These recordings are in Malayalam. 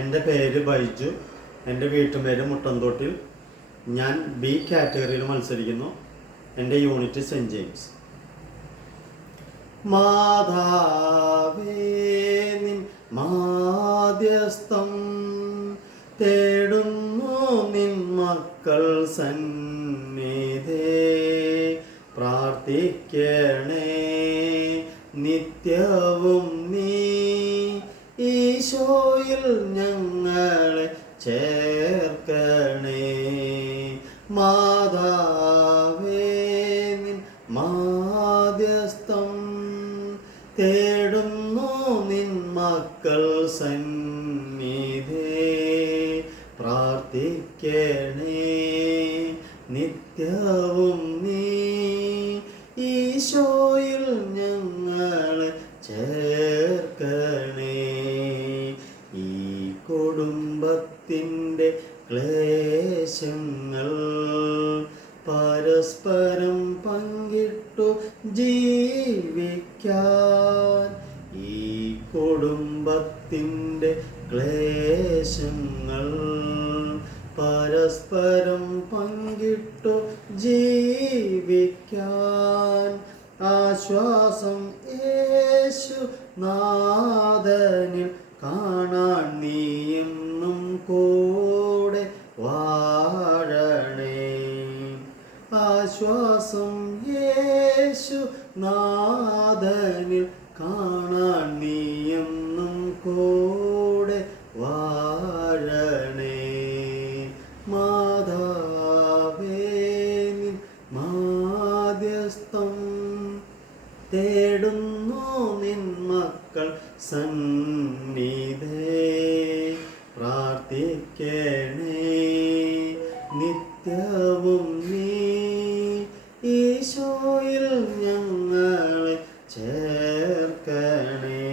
എൻ്റെ പേര് ബൈജു. എൻ്റെ വീട്ടുപേര് മുട്ടൻതോട്ടിൽ. ഞാൻ ബി കാറ്റഗറിയിൽ മത്സരിക്കുന്നു. എൻ്റെ യൂണിറ്റ് സെൻറ്റ് ജെയിംസ്. മാതാവേ നിൻ മാധ്യസ്ഥം തേടുന്നു നിൻ മക്കൾ സന്നിധേ. പ്രാർത്ഥിക്കണേ നിത്യവും നീ, ഈശോയിൽ ഞങ്ങളെ ചേർക്കണേ. മാതാവേ നിൻ മാധ്യസ്ഥം തേടുന്നു നിൻ മക്കൾ സന്നിധേ. പ്രാർത്ഥിക്കണേ നിത്യവും നീ, ഈശോയിൽ ഞങ്ങളെ ചേർക്കണേ. ഈ കുടുംബത്തിൻ്റെ ക്ലേശങ്ങൾ പരസ്പരം പങ്കിട്ടു ജീവിക്കാൻ. ഈ കുടുംബത്തിൻ്റെ ക്ലേശങ്ങൾ പരസ്പരം പങ്കിട്ടു ജീവിക്കാൻ. ആശ്വാസം യേശു നാഥനിൽ കാണാൻ നീയെന്നും കൂടെ വാഴണേ. ആശ്വാസം യേശു നാഥനിൽ കാണാൻ നീയെന്നും കൂടെ വാഴണേ. മാതാവേ നിൻ മാധ്യസ്ഥം തേടുന്നു നിൻ മക്കൾ സന്നിധേ. പ്രാർത്ഥിക്കണേ നിത്യവും നീ, ഈശോയിൽ ഞങ്ങളെ ചേർക്കണേ.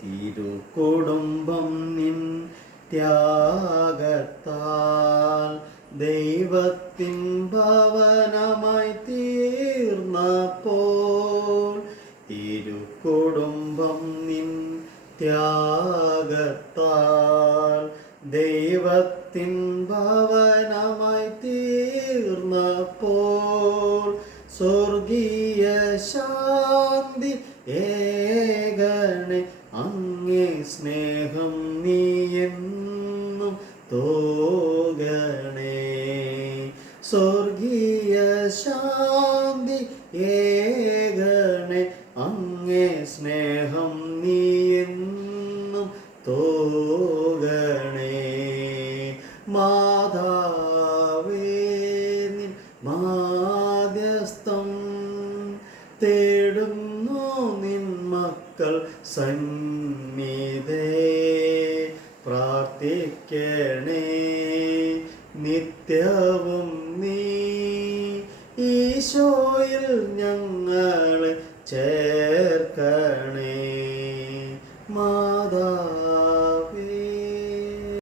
തിരുകുടുംബം നിൻ ത്യാഗത്താൽ ദൈവത്തിൻ ഭവനമായി തീർന്നപ്പോൾ, തിരുകുടുംബം നിൻ ത്യാഗത്താൽ ദൈവത്തിൻ ഭവനമായി തീർന്നപ്പോൾ, സ്വർഗീയ ശാന്തി ഏകണേ. അങ്ങേ സ്നേഹം നീ എന്നും തോകണേ. സ്വർഗീയ ശാന്തി ഏകണേ. അങ്ങേ സ്നേഹം നീ എന്നും തോകണേ. മാതാവേ നിൻ മാധ്യസ്ഥം തേടുന്നു നിൻ മക്കൾ സന്നിധേ. പ്രാർത്ഥിക്കണേ നിത്യവും നീ, ഈശോയിൽ ഞങ്ങളെ ചേർക്കണേ.